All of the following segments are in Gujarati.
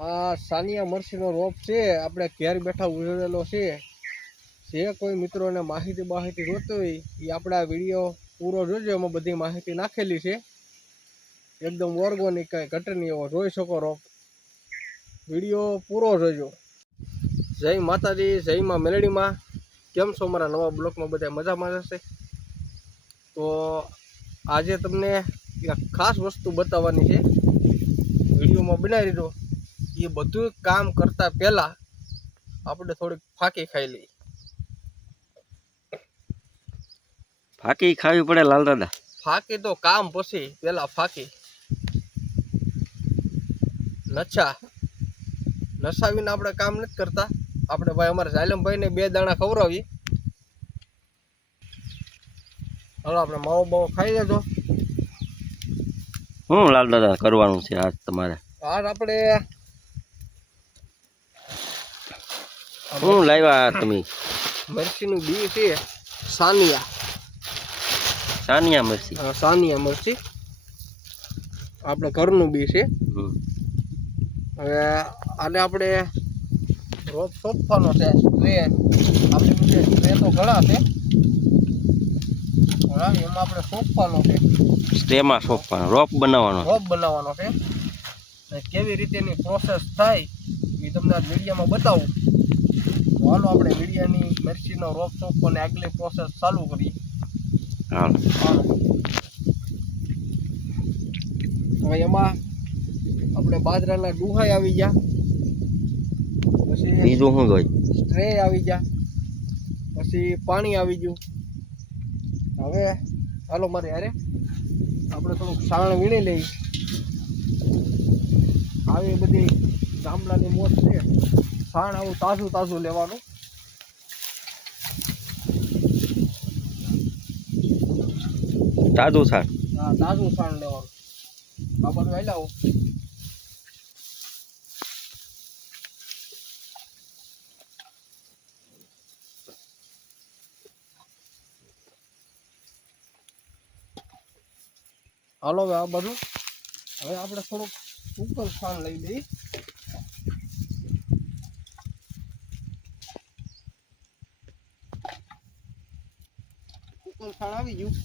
આ સાનિયા મરસીનો રોપ છે, આપણે ઘેર બેઠા ઉજળેલો છે. જે કોઈ મિત્રોને માહિતી જોતી હોય એ આપણા વિડીયો પૂરો જોજો, એમાં બધી માહિતી નાખેલી છે. એકદમ ઓર્ગોનિક, કાંઈ ઘટે નહીં એવો જોઈ શકો રોપ. વિડીયો પૂરો જોજો. જય માતાજી, જય માં મેલડીમાં. કેમ છો મારા નવા બ્લોગમાં? બધા મજામાં હશે. તો આજે તમને એક ખાસ વસ્તુ બતાવવાની છે, વિડીયોમાં બનાવી દીધો. એ બધું કામ કરતા પહેલા આપણે થોડીક ફાકી ખાઈ લઈએ. ફાકી ખાવી પડે લાલ દાદા? ફાકી તો કામ પછી, પેલા ફાકી નસાવીને આપણે કામ નથી કરતા. આપણે ભાઈ અમારા જાલમભાઈને 2 દાણા ખવડાવીએ. હાલો આપણે માવો બાવો ખાઈ લેજો. શું લાલ દાદા કરવાનું છે આજ તમારે? આજ આપણે શું લાવ્યા તમે? મરચીનું બી છે, સાનિયા મરચી. સાનિયા મરચી આપણે ઘરનું બી છે. હવે આને આપણે રોપ સોંપવાનો છે. સ્પ્રે આપણી પાસે સ્પ્રે તો ઘણા છે, એમાં આપણે સોંપવાનો છે. સ્પ્રેમાં સોંપવાનો, રોપ બનાવવાનો છે. કેવી રીતેની પ્રોસેસ થાય એ તમને આ વિડીયોમાં બતાવું. તો હાલો આપણે વિડીયોની મરચીનો રોપ સોંપવાની આગલી પ્રોસેસ ચાલુ કરીએ. હાલો. હવે એમાં આપણે બાજરાના ડુહાઈ આવી ગયા, પછી બીજું શું જોઈએ? સ્ટ્રે આવી ગયા, પછી પાણી આવી ગયું. હવે હાલો મારે યારે આપણે થોડુંક સાણ વીણી લઈએ. આવી બધી ગામડાની મોજ છે. સાણ આવું તાજું લેવાનું. તાજું સાણ? હા, તાજું સાણ લેવાનું. આ બધું હલાવો. હાલો હવે આ બધું હવે આપણે થોડુંક ઉપર સાણ લઈ લઈએ. ઉપર સાણ આવી ગયું.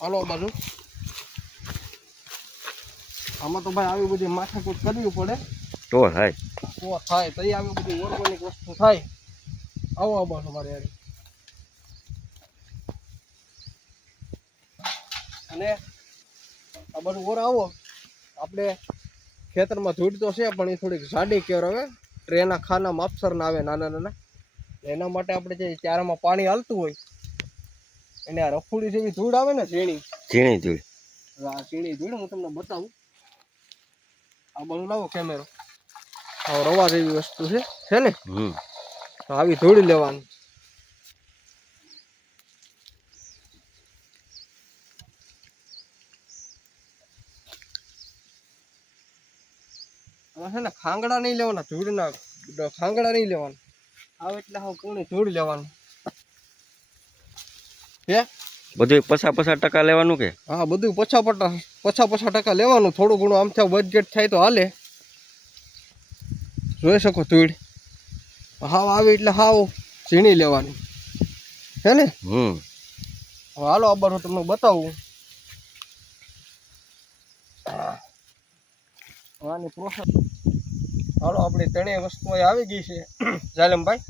હાલો બાજુ આમાં તો ભાઈ આવી બધી માથાકૂટ કરવી પડે તો થાય તો આવી બધી ઓર્ગેનિક વસ્તુ થાય. આવો આ બાજુ મારે યાર. અને આ બધું ઓર આવો. આપણે ખેતરમાં ધૂળ તો છે, પણ એ થોડીક જાડી કેવરાવે. ટ્રેના ખાના માપસર ના આવે નાના. એના માટે આપણે જે ચારામાં પાણી હાલતું હોય એને આ રફુડી જેવી ધૂળ આવે ને, ઝીણી ધૂળ. હા, ઝીણી ધૂળ હું તમને બતાવું. આ બધું લાવો કેમેરો. આ રવા જેવી વસ્તુ છે ને, આવી ધૂળ લેવાની. છે ને ખાંગડા નહીં લેવાના, ધૂળના ખાંગડા નહીં લેવાના. આવે એટલે હા પૂર્ણ ધૂળ લેવાનું. બધું 50% લેવાનું કે? હા, બધું 50% લેવાનું. થોડું ઘણું આમ થયા બજેટ થાય તો હાલે. જોઈ શકો ધૂળ હાવ આવે એટલે હાવ ઝીણી લેવાની છે ને. હાલો આ બાજુ તમને બતાવું. આની પ્રોસેસ હાલો આપણી ત્રણેય વસ્તુ આવી ગઈ છે જાલમભાઈ.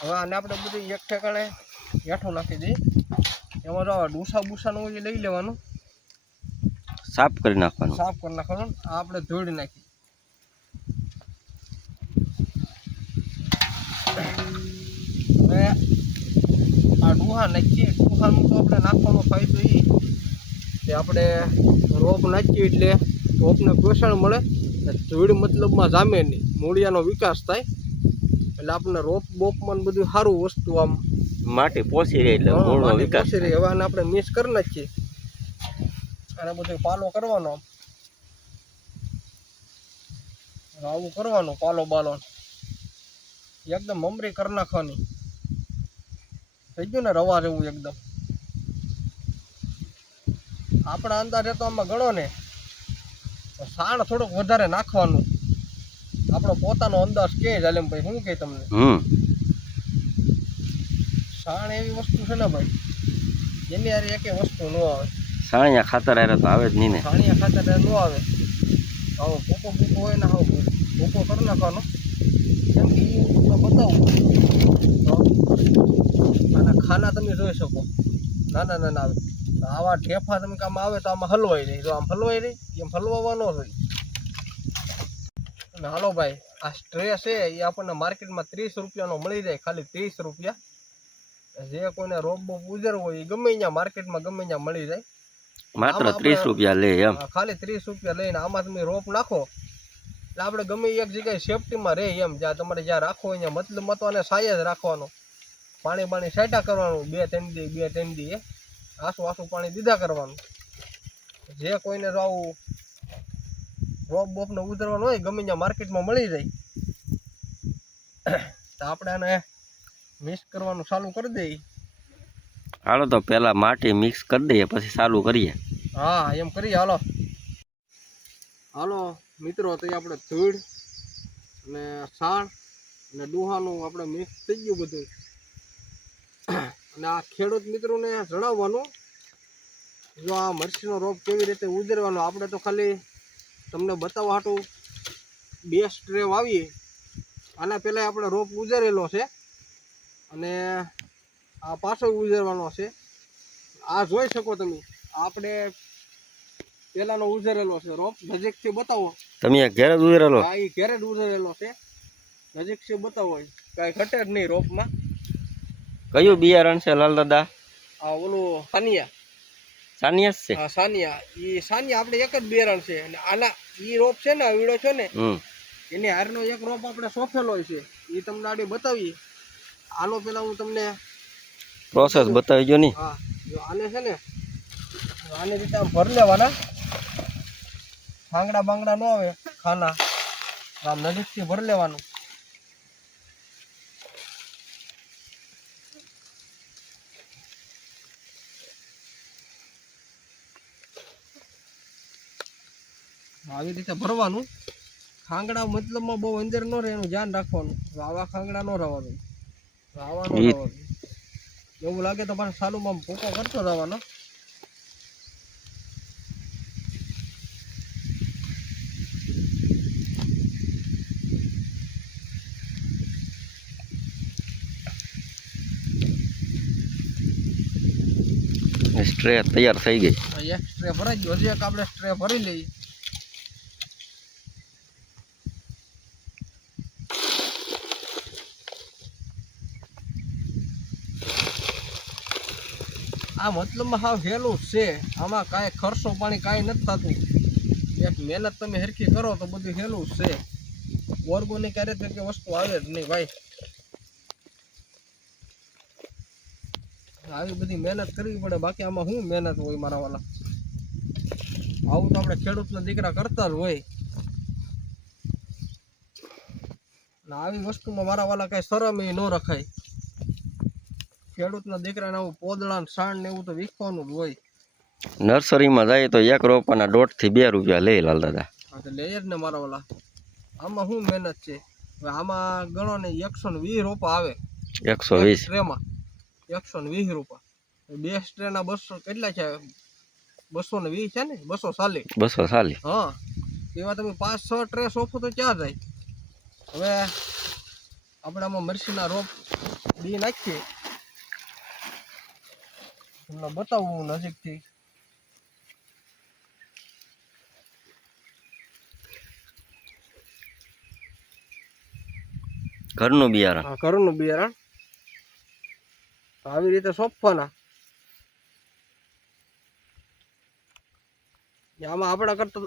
હવે આને આપણે બધું એક ઠેકાણે હેઠું નાખી દઈએ. એમાં જો ડૂસા લઈ લેવાનું, સાફ કરી નાખવાનું. આ આપણે ધોઈ નાખી. હવે આ ડુહા નાખીએ. ડુહાનું તો આપણે નાખવાનો ફાયદો એ આપણે રોપ નાખીએ એટલે રોપને પોષણ મળે. ધૂળ મતલબમાં જામે નહીં, મૂળિયાનો વિકાસ થાય. એટલે આપણને રોપ બોપમાં બધું સારું વસ્તુ આમ માટી પોસી રહે એટલે મૂળનો વિકાસ. હવે આને આપણે મિક્સ કરી નાખીએ. અને બધું પાલો કરવાનો, આવું કરવાનું. પાલો બાલો એકદમ મમરી કરી નાખવાની. થઈ ગયું ને રવા જેવું એકદમ. આપણા અંદાજે તો આમાં ગણો ને સાણ થોડુંક વધારે નાખવાનું. આપણો પોતાનો અંદાજ કે જાલેમભાઈ, શું કહે તમને? સાણ એવી વસ્તુ છે ને ભાઈ, એની હારે એકે વસ્તુ ન આવે. સાણિયા ખાતર હારે તો આવે જ નહીં ને. સાણિયા ખાતર ન આવે. હવે ભૂકો હોય ને, હવે ભૂકો કરી નાખવાનો. કેમ કે એ તમને બતાવું તો અને ખાના તમે જોઈ શકો, નાના નાના આવે. આવા ઠેફા તમે કામ આવે તો આમાં હલવાઈ રહી. જો આમ હલવાઈ રહી, એમ હલવાવા ન જોઈએ. અને હાલો ભાઈ, આ સ્ટ્રે છે એ આપણને માર્કેટમાં 30 રૂપિયાનો મળી જાય, ખાલી 30 રૂપિયા. જે કોઈને રોપ બોપ ઉજરવો હોય એ ગમે ત્યાં માર્કેટમાં ગમે ત્યાં મળી જાય. માત્ર 30 રૂપિયા લે એમ. ખાલી 30 રૂપિયા લઈને આમાં તમે રોપ નાખો એટલે આપણે ગમે એક જગ્યાએ સેફટીમાં રહે એમ. જ્યાં તમારે જ્યાં રાખવો હોય ત્યાં મતલબમાં તો આને સાય જ રાખવાનો. પાણી બાણી છાંટા કરવાનું 2-3 દી આસું પાણી દીધા કરવાનું. જે કોઈને જો આવું રોપ બોપને ઉતરવાનું હોય ગમે ત્યાં માર્કેટમાં મળી જાય તો આપણે આને મિક્સ કરવાનું ચાલુ કરી દઈએ. હાલો તો પેલા માટી મિક્સ કરી દઈએ પછી ચાલુ કરીએ. હા એમ કરીએ. હાલો મિત્રો, તો આપણે ધૂળ અને સાણ અને ડોહાનું આપણે મિક્સ થઈ ગયું બધું. અને આ ખેડૂત મિત્રોને જણાવવાનું, જો આ મરચીનો રોપ કેવી રીતે ઉજરવાનો. આપણે તો ખાલી તમને બતાવવા હાટું 2 સ્ટ્રે વાવીએ. આના પહેલાં આપણે રોપ ઉજરેલો છે અને આ પાછો ઉજરવાનો છે. આ જોઈ શકો તમે, આપણે પહેલાંનો ઉજરેલો છે રોપ. નજીકથી બતાવો તમે ઘેર જ ઉજરેલો? હા, એ ઘેર જ ઉજરેલો છે. નજીકથી બતાવો, કાંઈ ઘટે જ નહીં રોપમાં. કયું બિયારણ છે લાલ દાદા? આ ઓલું સાનિયા. સાનિયા છે? હા સાનિયા. એ સાનિયા આપણે એક જ બિયારણ છે. અને આના એ રોપ છે ને, વીડો છે ને, એની હારનો એક રોપ આપણે સોંપેલો છે. એ તમને આડી બતાવીએ. આનો પેલા હું તમને પ્રોસેસ બતાવી જો. નહીં હા, જો આને છે ને આની રીતે આમ ભરી લેવાના. ભાંગડા બાંગડા ન આવે ખાના, આમ નજીકથી ભરી લેવાનું. આવી રીતે ભરવાનું. ખાંગડા મતલબમાં બહુ અંદર ન રહે, એનું ધ્યાન રાખવાનું. આવા ખાંગડા ન રહેવાનું, આવા ન રહેવાનું. એવું લાગે તો પાછું સાલુમાં ભૂકો કરતો જવાનો. સ્ટ્રે તૈયાર થઈ ગઈ. એક સ્ટ્રે ભરાઈ ગયો. હજી એક આપણે સ્ટ્રે ભરી લઈએ. આ મતલબમાં હાવ હેલું જ છે. આમાં કાંઈ ખર્ચો પાણી કાંઈ નથી થતું. એક મહેનત તમે હરખી કરો તો બધું હેલું જ છે. ઓર્ગોનિક આ રીતે કે વસ્તુ આવે જ નહીં ભાઈ. આવી બધી મહેનત કરવી પડે, બાકી આમાં શું મહેનત હોય મારા વાલા. આવું તો આપણે ખેડૂતના દીકરા કરતા જ હોય. આવી વસ્તુમાં મારા વાલા કઈ શરમ એ ન રખાય. ખેડૂતના દીકરાને આવું પોદળા ને સાણ ને એવું તો વીખવાનું જ હોય. નર્સરીમાં જાય તો એક રોપાના 1.5 થી 2 રૂપિયા લે લાલ દાદા. હા તો લે જ ને મારા વાલા. આમાં શું મહેનત છે. આમાં ગણો ને 120 રોપા આવે. 120 સ્ટ્રેમાં 120 રૂપિયા. 2 સ્ટ્રેના 200 કેટલા છે? 220 છે ને, 240. હા, એવા તમે 5-6 ટ્રે સોફો તો ક્યાં જાય. હવે આપણે આમાં મરચીના રોપ બી નાખીએ. તમને બતાવું નજીકથી. ઘરનું બિયારણ. હા, ઘરનું બિયારણ. આવી રીતે સોંપવાના. આમાં આપણા કરતા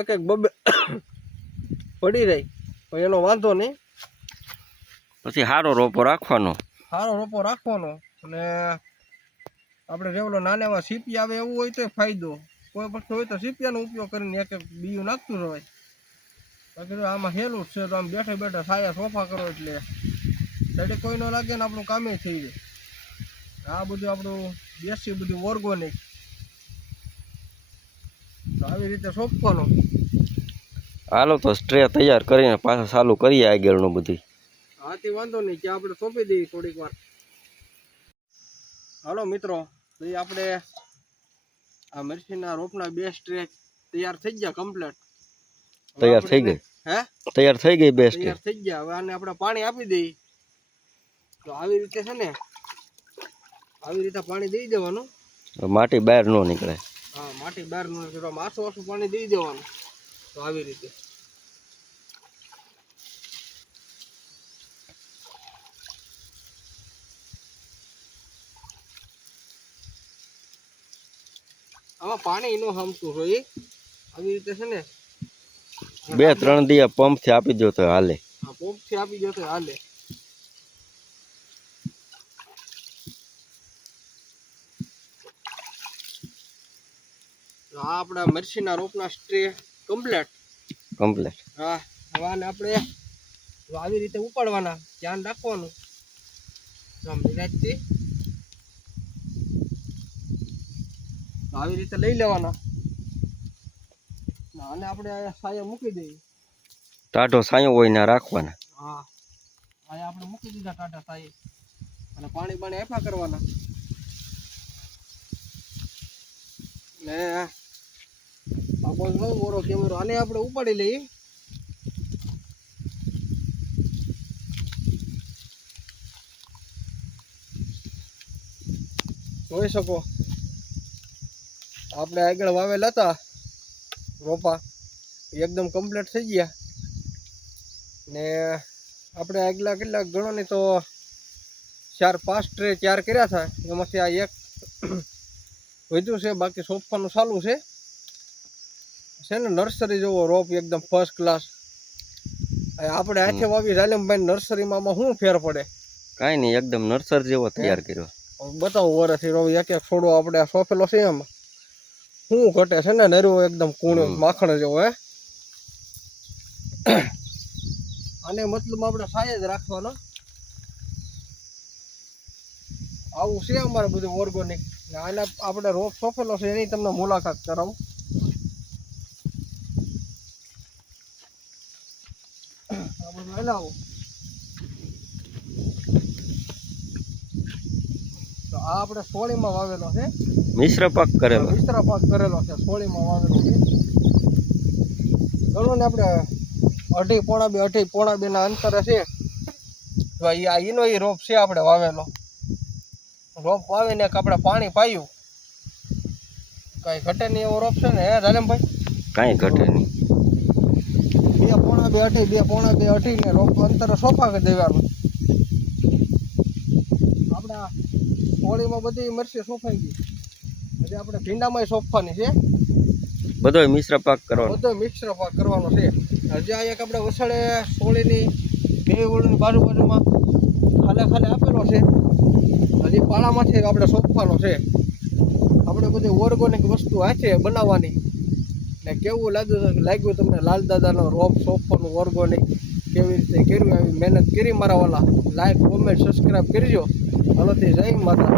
એક બબે પડી રહી પણ એનો વાંધો નહીં. પછી સારો રોપો રાખવાનો. અને આપણે રેવલો નાનામાં સીપી આવે એવું હોય તો ફાયદો. કોઈ પછી હોય તો સીપિયાનો ઉપયોગ કરીને એક બીયું નાખતું રહેવાય. બાકી તો આમાં હેલું જ છે. તો આમ બેઠા બેઠા છાયા સોફા કરો એટલે એટલે કોઈ ન લાગે ને આપણું કામે થઈ જાય. આ બધું આપણું દેશી બધું ઓર્ગોનિક. તો આવી રીતે સોંપવાનો. હાલો તો સ્ટ્રે તૈયાર કરીને પાછા ચાલુ કરીએ આગળનું બધું. હાથી વાંધો નહીં કે આપણે સોંપી દઈએ થોડીક વાર. હાલો મિત્રો, તો એ આપણે આ મરચીના રોપના 2 સ્ટ્રે તૈયાર થઈ ગયા કમ્પ્લીટ. તૈયાર થઈ ગઈ. હે તૈયાર થઈ ગઈ બેસ્ટ. તૈયાર થઈ ગયા. હવે આને આપણે પાણી આપી દઈએ. તો આવી રીતે છે ને, આવી રીતે પાણી દઈ દેવાનું. માટી બહાર ન નીકળે. હા, માટી બહાર ન નીકળે. આછું પાણી દઈ દેવાનું. તો આવી રીતે આમાં પાણી નો હમતું હોય. આવી રીતે છે ને 2-3 દિવસ પંપ થી આપી દો તો હાલે. હા, પંપ થી આપી દો તો હાલે. આ આપણા મરચીના રોપના સ્ટ્રે કમ્પ્લીટ. હા, હવે આને આપણે આવી રીતે ઉપાડવાના. ધ્યાન રાખવાનું. આવી રીતે લઈ લેવાના. આને આપણે સાયા મૂકી દઈએ. ટાઢો સાયો હોય ને રાખવાના. હા, આયા આપણે મૂકી દીધા ટાઢા સાયે. અને પાણી આપ્યા કરવાના. ને આપણો ઓરો કેમેરો આને આપણે ઉપાડી લઈએ. જોઈ શકો આપણે આગળ વાવેલા હતા રોપા, એકદમ કમ્પ્લીટ થઈ ગયા. ને આપણે આગલા કેટલાક ગણો ને તો 4-5 ટ્રે તૈયાર કર્યા હતા. એમાંથી આ એક વધ્યું છે, બાકી સોંપવાનું ચાલુ છે ને. નર્સરી જેવો રોપ એકદમ ફર્સ્ટ ક્લાસ. આપણે હાથે વાવી જાલેમભાઈ નર્સરીમાં શું ફેર પડે? કાંઈ નહીં, એકદમ નર્સરી જેવો તૈયાર કર્યો. બતાવો વરસથી રોવી એક છોડો આપણે સોંપેલો છે. એમાં શું ઘટે છે ને, નર્યો એકદમ કૂણો માખણ જેવો. આને મતલબ આપણે સાય જ રાખવાનો. આવું છે અમારે બધું ઓર્ગોનિક. આને આપણે રોપ સોંપેલો છે એની તમને મુલાકાત કરાવું. લાવો તો આ આપણે સોળીમાં વાવેલો છે. મિશ્ર પાક કરેલો છે. સોળીમાં વાવેલો છે. ઘણું ને આપણે 2.5 ના અંતરે છે. તો એનો રોપ છે આપણે વાવેલો. રોપ વાવીને આપણે પાણી પાયું. કઈ ઘટે નહીં એવો રોપ છે ને. હે જાલેમભાઈ? કાંઈ ઘટે નહીં. 2.5 ને રોપ અંતરે સોંપા કરી દેવાનું. આપણા હોળીમાં બધી મરચી સોંપાઈ ગઈ. હજી આપણે ભીંડામાં સોંપવાની છે. બધો મિશ્ર પાક કરવાનો છે. હજી આ એક આપણે વસાડે સોળીની 2 ઓળની બાજુમાં ખાલે આપેલો છે. હજી પાળામાંથી આપણે સોંપવાનો છે. આપણે બધી ઓર્ગોનિક વસ્તુ હાથે બનાવવાની. ને કેવું લાગ્યું તમને લાલ દાદાનો રોપ સોંપવાનું ઓર્ગોનિક કેવી રીતે કર્યું? આવી મહેનત કરી મારા વાલા. લાઈક, કોમેન્ટ, સબસ્ક્રાઈબ કરજો. હાલોથી જય માતા.